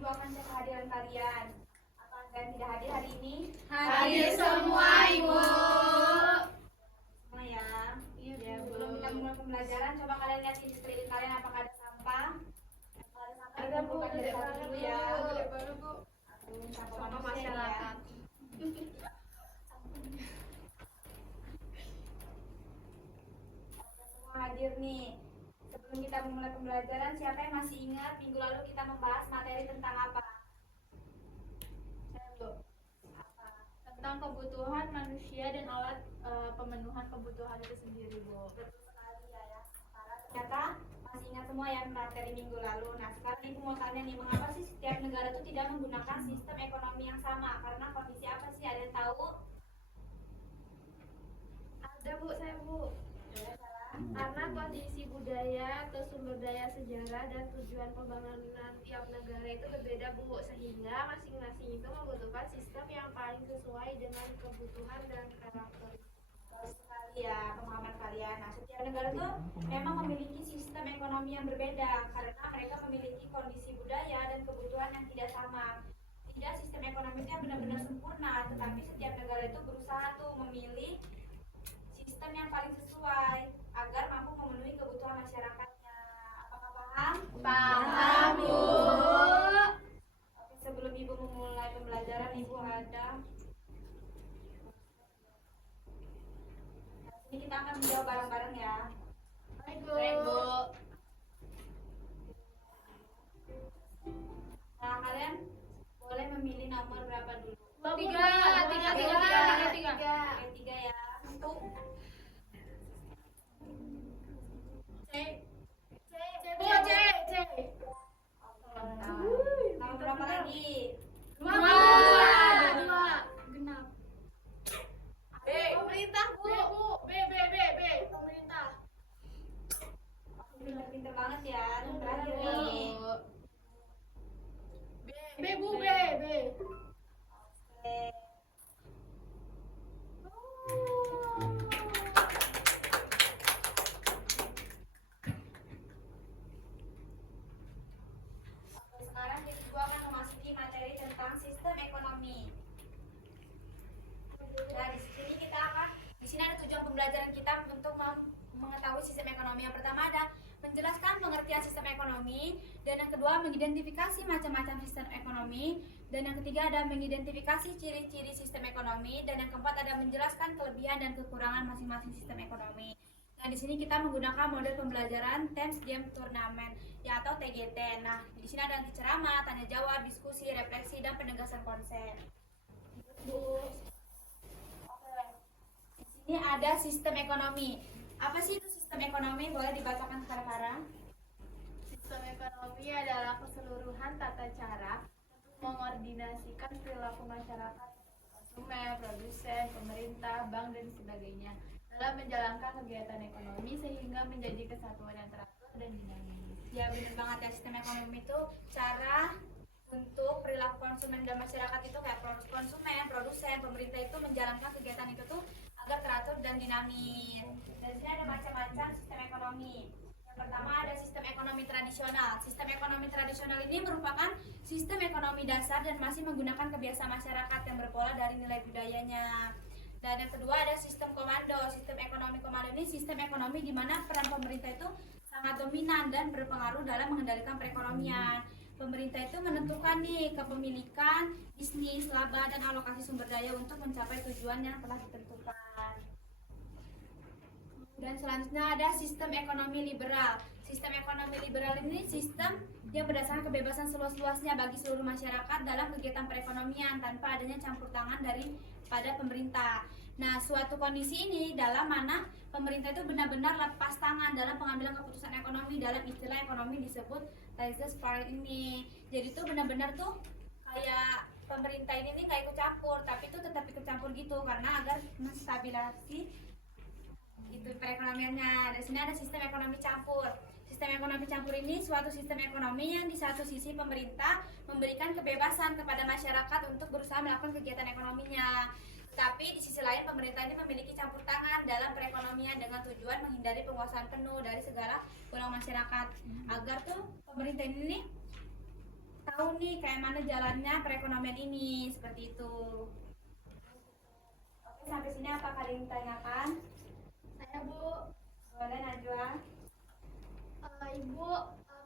Ibu akan cek kehadiran kalian. Apa kalian tidak hadir hari ini? Hadir semua, Ibu. Semua ya. Ya, sebelum kita mulai pembelajaran, coba kalian lihat di sekeliling kalian apakah ada sampah. Kalau ada sampah, Ada, Bu. bukan dari satu dulu ya. Baru, Bu. Sampah Sampah manusia masyarakat. ya. Semua hadir nih. Sebelum kita memulai pembelajaran, siapa yang masih ingat minggu lalu kita membahas materi tentang apa? Saya, Bu. Tentang kebutuhan manusia dan alat pemenuhan kebutuhan itu sendiri, Bu. Betul sekali ya. Sekarang ternyata masih ingat semua ya materi minggu lalu. Nah, sekarang Ibu mau tanya nih, mengapa sih setiap negara itu tidak menggunakan sistem ekonomi yang sama? Karena kondisi apa sih? Ada yang tahu? Ada, Bu, saya, Bu. Boleh, Sarah? Karena kondisi budaya atau sumber daya sejarah dan tujuan pembangunan tiap negara itu berbeda, Bu, sehingga masing-masing itu membutuhkan sistem yang paling sesuai dengan kebutuhan dan karakter. Betul sekali ya pemahaman kalian. Nah, setiap negara tuh memang memiliki sistem ekonomi yang berbeda karena mereka memiliki kondisi budaya dan kebutuhan yang tidak sama. Tidak sistem ekonomi itu yang benar-benar sempurna, tetapi setiap negara itu berusaha tuh memilih sistem yang paling sesuai agar mampu memenuhi kebutuhan masyarakatnya. Apakah paham? Paham, Bu. Oke, sebelum Ibu memulai pembelajaran, Ibu ada ini kita akan menjawab bareng-bareng ya. Baik, Bu. Nah, kalian boleh memilih nomor berapa dulu? Tiga. Oke, tiga ya. Bu, C. Nomor berapa lagi? Dua. Genap. Pemerintah, Bu. B. Pemerintah. Pinter banget ya. Nomor terakhir nih. B, Bu, B. Oke. Oke, sekarang Ibu akan memasuki materi tentang sistem ekonomi. Nah, di sini ada tujuan pembelajaran kita untuk mengetahui sistem ekonomi. Yang pertama ada menjelaskan pengertian sistem ekonomi, dan yang kedua mengidentifikasi macam-macam sistem ekonomi, dan yang ketiga ada mengidentifikasi ciri-ciri sistem ekonomi, dan yang keempat ada menjelaskan kelebihan dan kekurangan masing-masing sistem ekonomi. Nah, di sini kita menggunakan model pembelajaran Thames Game Tournament ya atau TGT. Nah, di sini ada nanti ceramah, tanya jawab, diskusi, refleksi, dan penegasan konsep. Bu. Oke. Di sini ada sistem ekonomi. Apa sih itu sistem ekonomi? Boleh dibacakan kepada Farah. Sistem ekonomi adalah keseluruhan tata cara untuk mengordinasikan perilaku masyarakat, konsumen, produsen, pemerintah, bank, dan sebagainya dalam menjalankan kegiatan ekonomi sehingga menjadi kesatuan yang teratur dan dinamis. Ya, benar banget ya, sistem ekonomi itu cara untuk perilaku konsumen dan masyarakat itu kayak konsumen, produsen, pemerintah itu menjalankan kegiatan itu tuh agar teratur dan dinamis. Dan di sini ada macam-macam sistem ekonomi. Yang pertama ada sistem ekonomi tradisional. Sistem ekonomi tradisional ini merupakan sistem ekonomi dasar dan masih menggunakan kebiasaan masyarakat yang berpola dari nilai budayanya. Dan yang kedua ada sistem komando. Sistem ekonomi komando ini sistem ekonomi di mana peran pemerintah itu sangat dominan dan berpengaruh dalam mengendalikan perekonomian. Pemerintah itu menentukan nih kepemilikan, bisnis, laba, dan alokasi sumber daya untuk mencapai tujuan yang telah ditentukan. Dan selanjutnya ada sistem ekonomi liberal. Sistem ekonomi liberal ini sistem yang berdasarkan kebebasan seluas-luasnya bagi seluruh masyarakat dalam kegiatan perekonomian tanpa adanya campur tangan daripada pemerintah. Nah, suatu kondisi ini dalam mana pemerintah itu benar-benar lepas tangan dalam pengambilan keputusan ekonomi. Dalam istilah ekonomi disebut laissez-faire ini. Jadi tuh benar-benar tuh kayak pemerintah ini nih nggak ikut campur, tapi itu tetap ikut campur gitu karena agar menstabilisasi itu perekonomiannya. Di sini ada sistem ekonomi campur. Sistem ekonomi campur ini suatu sistem ekonomi yang di satu sisi pemerintah memberikan kebebasan kepada masyarakat untuk berusaha melakukan kegiatan ekonominya. Tapi di sisi lain pemerintah ini memiliki campur tangan dalam perekonomian dengan tujuan menghindari penguasaan penuh dari segala golongan masyarakat agar tuh pemerintah ini tahu tahu nih kayak mana jalannya perekonomian ini, seperti itu. Oke, sampai sini apa kalian tanyakan? Saya Bu. Boleh Najwa. Ibu,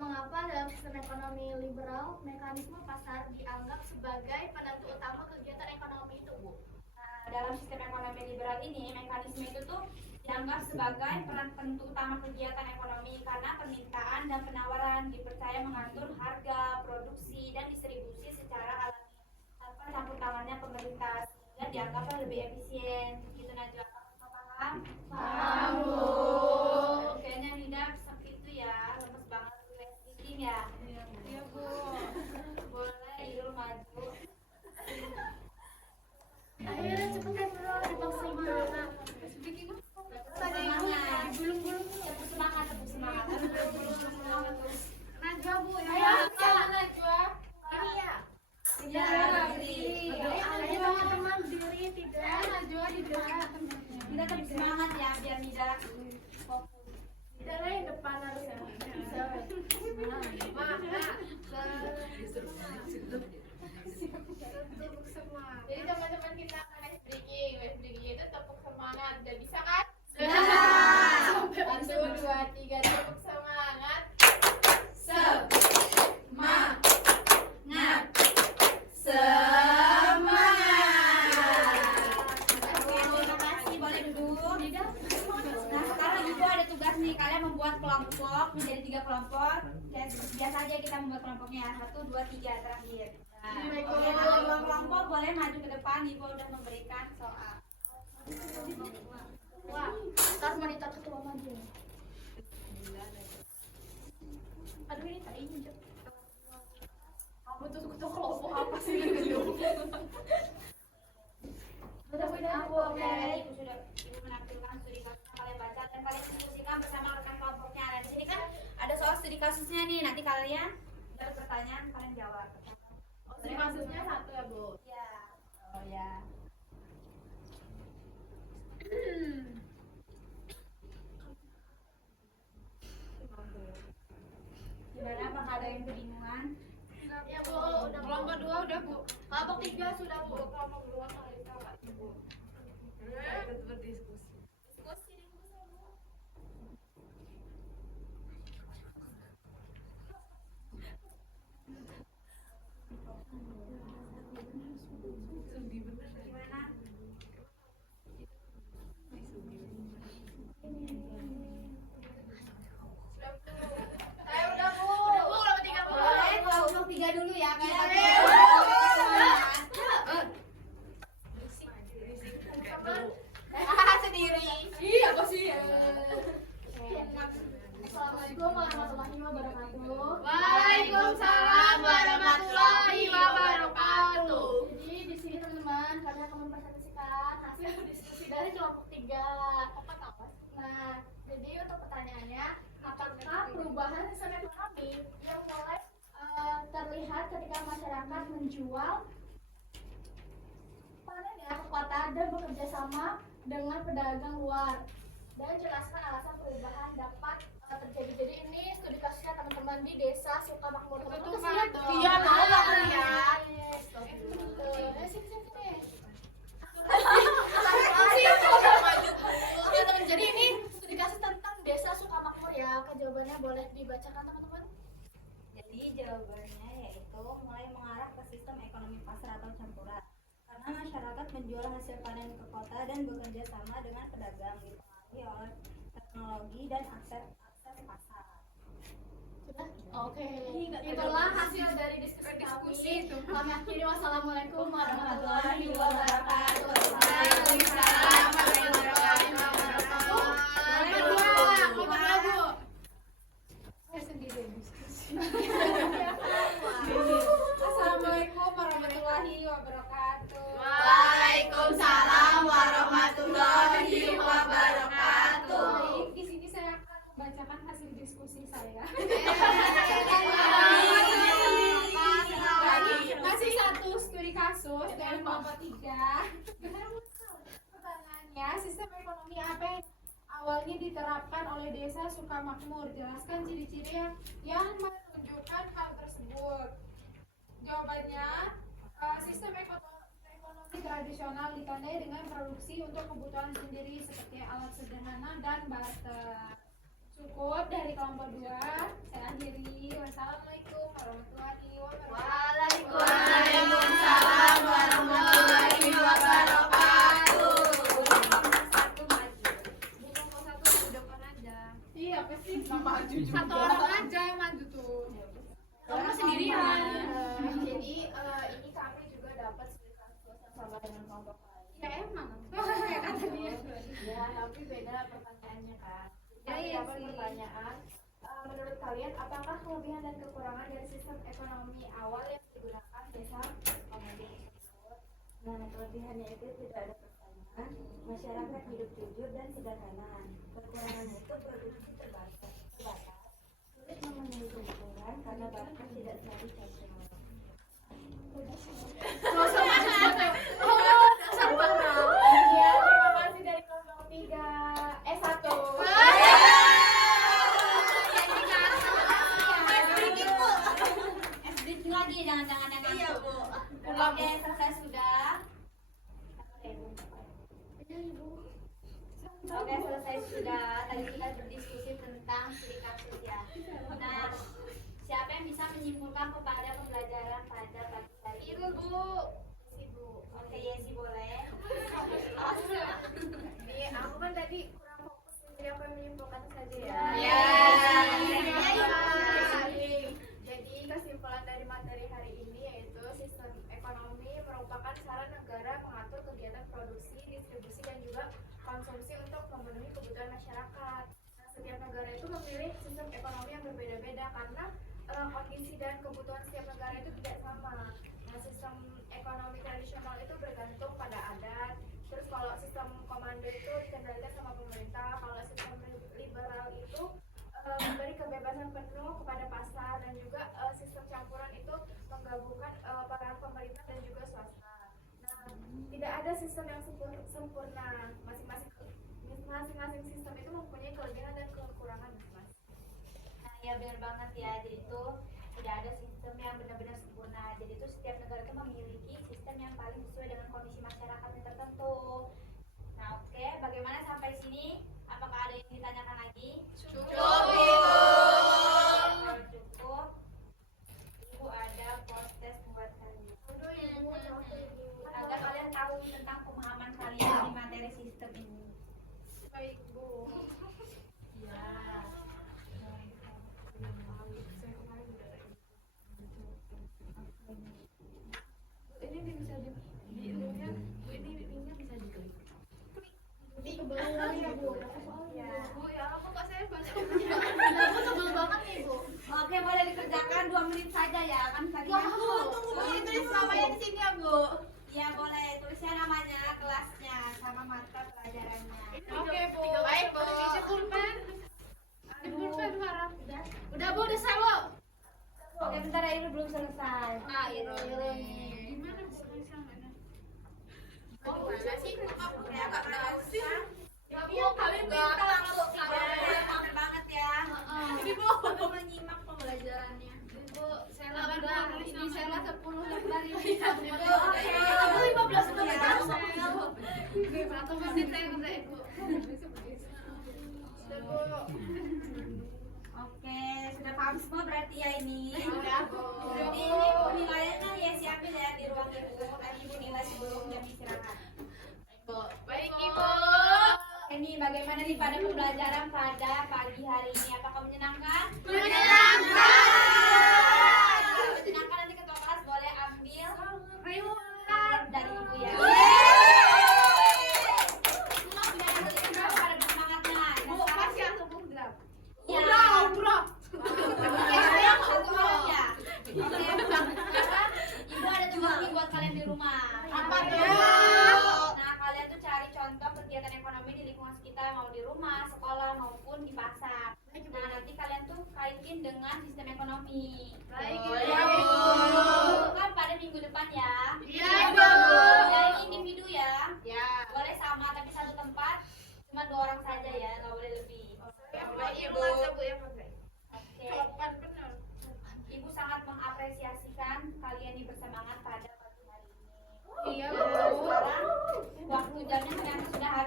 mengapa dalam sistem ekonomi liberal mekanisme pasar dianggap sebagai penentu utama kegiatan ekonomi itu, Bu? Nah, dalam sistem ekonomi liberal ini, mekanisme itu tuh dianggap sebagai peran penentu utama kegiatan ekonomi karena permintaan dan penawaran dipercaya mengatur harga, produksi, dan distribusi secara alami tanpa campur tangannya pemerintah sehingga dianggaplah lebih efisien. Gitu Najwa, paham? Paham, Bu. Kayaknya Nida seperti itu ya, lemes banget speaking ya. Iya Bu. Boleh Irul maju. Akhirnya cepetan bro, dipaksa gimana? Semangat. Gulung-gulung. Tepuk semangat, tepuk semangat. Semangat tuh. Najwa Bu, ya. Ayo, sama Najwa. Ini ya. Ya, berdiri. Ayo teman-teman berdiri tidak. Najwa tidak. Kita tepuk semangat ya biar Nida fokus. Tidak lah yang depan harusnya. Jadi teman-teman kita akan ice breaking. Ice breaking itu tepuk semangat. Udah bisa kan? Sudah. 1, 2, 3 tepuk semangat. Semangat. Oke, terima kasih. Boleh duduk. Nah, sekarang Ibu ada tugas nih. Kalian membuat kelompok menjadi 3 kelompok. Ya, biasa aja kita membuat kelompoknya. 1, 2, 3 terakhir. Nah, oke, kalau dua kelompok boleh maju ke depan. Ibu udah memberikan soal. Wah, ntar monitor ketua maju. Aduh ini tak injek. Kamu tuh ketua kelompok apa sih? Sudah aku oke. Ibu sudah Ibu menampilkan studi kasusnya kalian baca dan kalian diskusikan bersama rekan kelompoknya. Nah, di sini kan ada soal studi kasusnya nih. Nanti kalian dapat pertanyaan kalian jawab. Oh, studi kasusnya 1 ya, Bu? Ya. Oh ya. Gimana, apakah ada yang kebingungan? Ya, Bu, udah kelompok 2 udah, Bu. Kelompok 3 sudah, Bu. Kelompok 2 kalau kita enggak, Bu. Diskusi di Bu. Gimana? Udah, Bu. Udah, Bu. Kelompok 3, Bu. Boleh kelompok 3 dulu ya kayak tadi. Sendiri. Iya, apa sih? Assalamualaikum warahmatullahi wabarakatuh. Waalaikumsalam warahmatullahi wabarakatuh. Jadi di sini teman-teman kami akan mempresentasikan hasil diskusi dari kelompok 3. Nah, jadi untuk pertanyaannya, apakah perubahan sistem ekonomi yang mulai terlihat ketika masyarakat menjual panennya ke kota dan bekerja sama dengan pedagang luar, dan jelaskan alasan perubahan dapat terjadi. Jadi ini studi kasusnya teman-teman di desa Sukamakmur. Teman-teman kesian dong. Iya, tahu lah kalian. Sini. Teman-teman, Jadi ini studi kasus tentang desa Sukamakmur ya. Jawabannya boleh dibacakan teman-teman. jadi jawabannya yaitu mulai mengarah ke sistem ekonomi pasar atau campuran. Karena masyarakat menjual hasil panen ke kota dan bekerja sama dengan pedagang dipengaruhi oleh teknologi dan akses pasar. Sudah? Oke. Itulah hasil dari diskusi kami. Kami akhiri. Wassalamualaikum warahmatullahi wabarakatuh. Waalaikumsalam warahmatullahi wabarakatuh. Saya sendiri diskusi. Assalamualaikum warahmatullahi wabarakatuh. Waalaikumsalam warahmatullahi wabarakatuh. Baik, di sini saya akan membacakan hasil diskusi saya. Masih satu studi kasus dari kelompok 3. Pertanyaannya, sistem ekonomi apa yang awalnya diterapkan oleh desa Sukamakmur? Jelaskan ciri-ciri yang menunjukkan hal tersebut. ditandai dengan produksi untuk kebutuhan sendiri seperti alat sederhana dan barter. Cukup dari kelompok 2. Saya akhiri. Wassalamualaikum warahmatullahi wabarakatuh. Waalaikumsalam warahmatullahi wabarakatuh. Satu maju. Bu kelompok 1 di depan aja. Iya, apa sih? Satu orang aja yang maju tuh. Kamu sendirian. Jadi ini kami juga dapat sedikit sama dengan kelompok lain. Ya emang. Kata dia. Ya, tapi beda pertanyaannya kan. Ya, Kami iya dapat sih. pertanyaan. Menurut kalian, apakah kelebihan dan kekurangan dari sistem ekonomi awal yang digunakan misal komedi tersebut? Nah, kelebihannya itu tidak ada persaingan, masyarakat hidup jujur dan sederhana. Kekurangannya itu produksi terbatas, sulit memenuhi kebutuhan karena bahkan tidak selalu cocok. Iya, terima kasih dari kelompok 3. 1. SD lagi jangan-jangan yang Iya, ngantuk. Bu. Oke, selesai sudah. Oke, selesai sudah. Tadi kita berdiskusi tentang studi kasus ya. Nah, siapa yang bisa menyimpulkan kepada pembelajaran pada pagi hari ini? Itu, Bu. Si Bu. Oke, Yesi boleh. Nih, aku kan tadi kurang fokus, jadi aku yang menyimpulkan saja ya. Ya. Jadi kesimpulan dari materi hari ini yaitu sistem ekonomi merupakan cara negara mengatur kegiatan produksi, distribusi dan juga konsumsi untuk memenuhi kebutuhan masyarakat. Nah, setiap negara itu memilih sistem ekonomi yang berbeda-beda karena kondisi dan kebutuhan setiap negara itu tidak sama. Nah, sistem ekonomi tradisional itu bergantung pada adat. Terus kalau sistem komando itu dikendalikan sama pemerintah. Kalau sistem liberal itu memberi kebebasan penuh kepada pasar, dan juga sistem campuran itu menggabungkan peran pemerintah dan juga swasta. Nah, tidak ada sistem yang sempurna. Masing-masing sistem itu mempunyai kelebihan dan kekurangan masing-masing. Nah, ya benar banget ya. Jadi itu tidak ada sistem yang benar-benar sempurna. Jadi itu setiap negara itu memiliki sistem yang paling sesuai dengan kondisi masyarakatnya tertentu. Nah, oke, bagaimana sampai sini? Apakah ada yang ditanyakan lagi? Cukup, Kalau cukup, Ibu ada proses buat kalian. Agar kalian tahu tentang pemahaman kalian di materi sistem ini. Baik, Bu. Ya. Ini bisa di linknya, Bu, ini linknya bisa diklik. Klik ke bawah ya, Bu. Ya. Bu, ya apa kok saya baca Bu tebel banget nih, Bu. Oke, boleh dikerjakan 2 menit saja ya. Kan tadi Tunggu, Bu. Ini tulis namanya di sini ya, Bu. ya boleh tulisnya namanya, kelasnya, sama mata pelajarannya. Oke, Bu. Baik, Bu. Isi pulpen. Di pulpen marah. Udah Bu, udah selo. Oke, bentar ya, ini belum selesai. Nah, itu. Gimana selesainya? Oh, gimana sih? Kayak agak tahu sih. Ya, Iya, kami pintar langsung. Pintar banget ya. Ini, Bu. Aku menyimak pembelajarannya. Bu, Sela udah ini Sela 10 lembar ini. Aku 15 menit ya. Satu menit saya kerjain Bu. Sudah, Bu. Oke, sudah paham semua berarti ya ini. Sudah, Bu. Jadi ini penilaiannya ya siapin ya di ruang ibu. Tadi ibu nilai sebelum jam istirahat. Baik, Ibu. Ini bagaimana nih pada pembelajaran pada pagi hari ini? Apakah menyenangkan? Menyenangkan. Menyenangkan, nanti ketua kelas boleh ambil reward dari ibu ya. Semua punya hasil berapa pada bersemangatnya? Bu, kasih aku Bu draft. Ya. Drop. Oke, saya satu aja. Oke, sekarang ibu ada tugas nih buat kalian di rumah. Apa tuh? Nah, kalian tuh cari contoh kegiatan ekonomi di lingkungan sekitar, mau di rumah, sekolah, maupun di pasar. Nah, nanti kalian tuh kaitin dengan sistem ekonomi. Baik, Oh, Ibu. ya, Bu. Kan pada minggu depan ya. Iya, Bu. Yang individu ya. Ya. Boleh sama, tapi satu tempat cuma 2 orang saja ya, nggak boleh lebih. Baik, Ibu. Bu, yang pakai. Oke. Sopan benar. Ibu sangat mengapresiasikan kalian yang bersemangat pada pagi hari ini. Iya, Nah, Bu. sekarang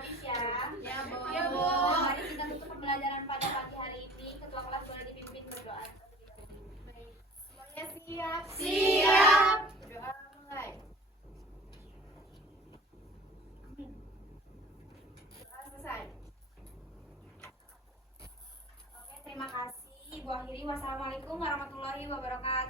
habis ya. Ya, Bu. Ya, Bu. Mari kita tutup pembelajaran pada pagi hari ini. Ketua kelas boleh dipimpin berdoa. Baik. Semuanya siap? Siap. Doa mulai. Doa selesai. Oke, terima kasih. Ibu akhiri. Wassalamualaikum warahmatullahi wabarakatuh.